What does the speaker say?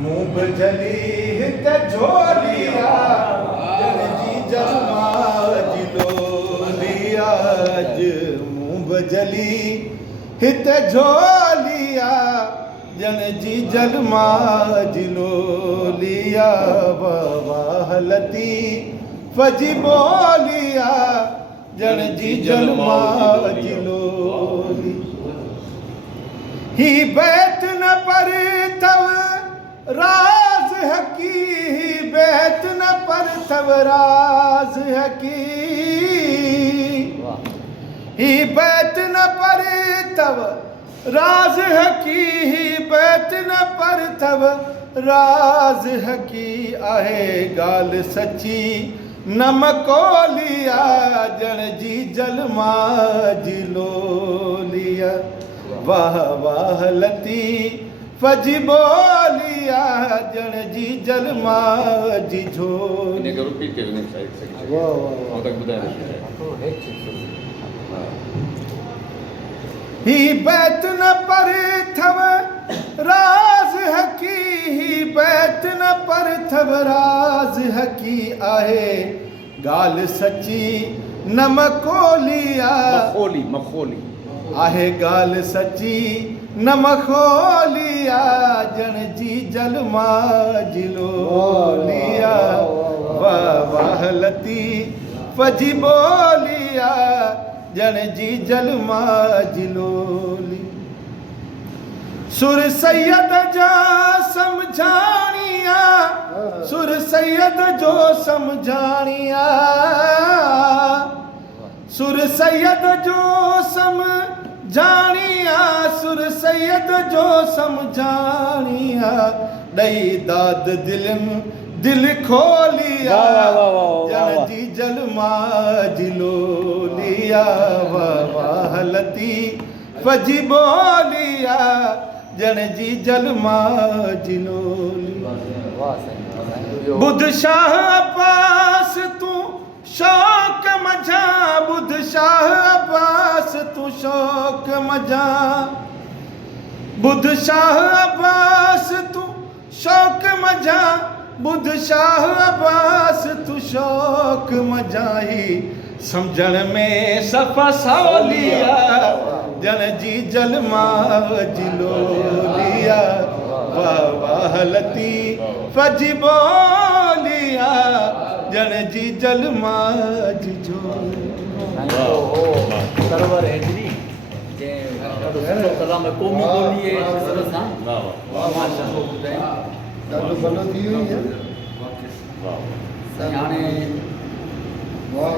मूं बजली हित झोलिया जन जी जलमा जिलोलिया मूं बजली हित झोलिया जन जी जलमा जिलोलिया वाहलती फजी बोलिया जन जी जलमा जिलोली ही बैत न पर तव राज हकी ही बैत न पर तव राज हकी ही बैत न पर तव राज हकी ही बैत न पर तव राज हकी आहे गाल सची नमकोलिया जन जी जलमा जिलोलिया वाह वाह लती फजी बोलिया जन जी जलमा जी झोली ही बैत न पर थव राज हकी ही बैत न पर थव राज हकी आहे गाल सची नमकोलिया मखोली आहे गाल सची नमखोलिया जन जी जलमा जिलोलिया वाह वाह लती फजी बोलिया जन जी जलमा जिलोली सुर सैयद जा समझानिया सुर सैयद जो समझानिया सुर सैयद जो समझानिया सुर सैयद जो समझानिया ॾई दाद दिल खोलिया जन जी जलमा जिलोलिया वाह लती फजी बोलिया जन जी जलमा जिलोली बुध शाह अब्बास तू शौक मझा बुध शाह अब्बास तू शौक मझा बुध शाह अब्बास तू शौक मझा बुध शाह अब्बास तू शौक मझाई समझण में सफ़ा सौलिया जन जी जलमा जिलोलिया वाह वाह लती फजी बोलिया जन जी जलमा जी झोली सरवर हेजरी जे कलाम क़ौमी ॿोली आहे सरस सां माशाअल्लाह ॿुधायो ॾाढो भलो थी वियो हाणे वाह